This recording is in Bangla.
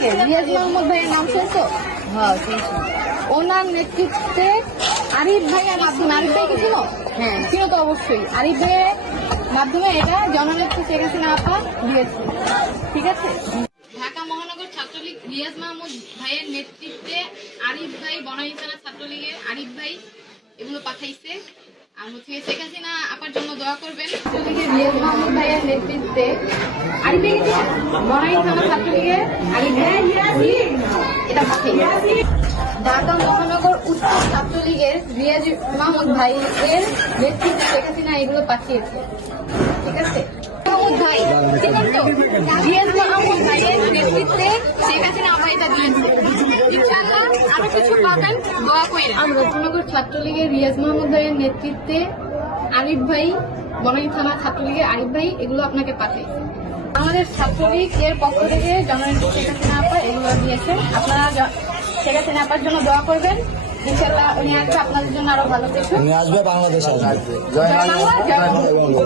ছাত্রলীগের রিয়াজ মোহাম্মদ ভাইয়ের নাম শুনছো? হ্যাঁ শুনছি। ওনার নেতৃত্বে আরিফ ভাইয়ের মাধ্যমে, আরিফ ভাইকে চিনো? হ্যাঁ চিনো তো অবশ্যই। আরিফ ভাইয়ের মাধ্যমে এটা জননেত্রী শেখ হাসিনা আপা দিয়েছে, ঠিক আছে? ঢাকা মহানগর ছাত্রলীগ রিয়াজ মাহমুদ ভাইয়ের নেতৃত্বে আরিফ ভাই, বনানী থানা ছাত্রলীগের আরিফ ভাই এগুলো পাঠাইছে। আর হচ্ছে শেখ হাসিনা আপার জন্য দোয়া করবেন। ছাত্রলীগের রিয়াজ মাহমুদ ভাইয়ের নেতৃত্বে আরিফ ভাই বনানী থানা ছাত্রলীগের আরিফ ভাই এটা পাঠাইছে। ঢাকা মহানগর উত্তর ছাত্রলীগের রিয়াজ মাহমুদ ভাইয়ের নেতৃত্বে শেখ হাসিনা এগুলো পাঠিয়েছে, ঠিক আছে? মাহমুদ ভাই চিনেন তো? রিয়াজ মাহমুদ ভাইয়ের নেতৃত্বে শেখ হাসিনা আপা এটা দিয়েছে। ইনশাআল্লাহ আরো কিছু পাবেন, দোয়া করেন। মহানগর ছাত্রলীগের রিয়াজ মাহমুদ ভাইয়ের নেতৃত্বে আরিফ ভাই, বনানী থানা ছাত্রলীগের আরিফ ভাই এগুলো আপনাকে পাঠিয়েছে। আমাদের ছাত্রলীগ এর পক্ষ থেকে জননেত্রী শেখ হাসিনা আপা এগুলো দিয়েছে। আপনারা শেখ হাসিনা আপার জন্য দোয়া করবেন। ইনশাআল্লাহ উনি আসবে আপনাদের জন্য আরো ভালো কিছু। উনি আসবে, বাংলাদেশ আসবে। জয় বাংলা, জয় বঙ্গবন্ধু।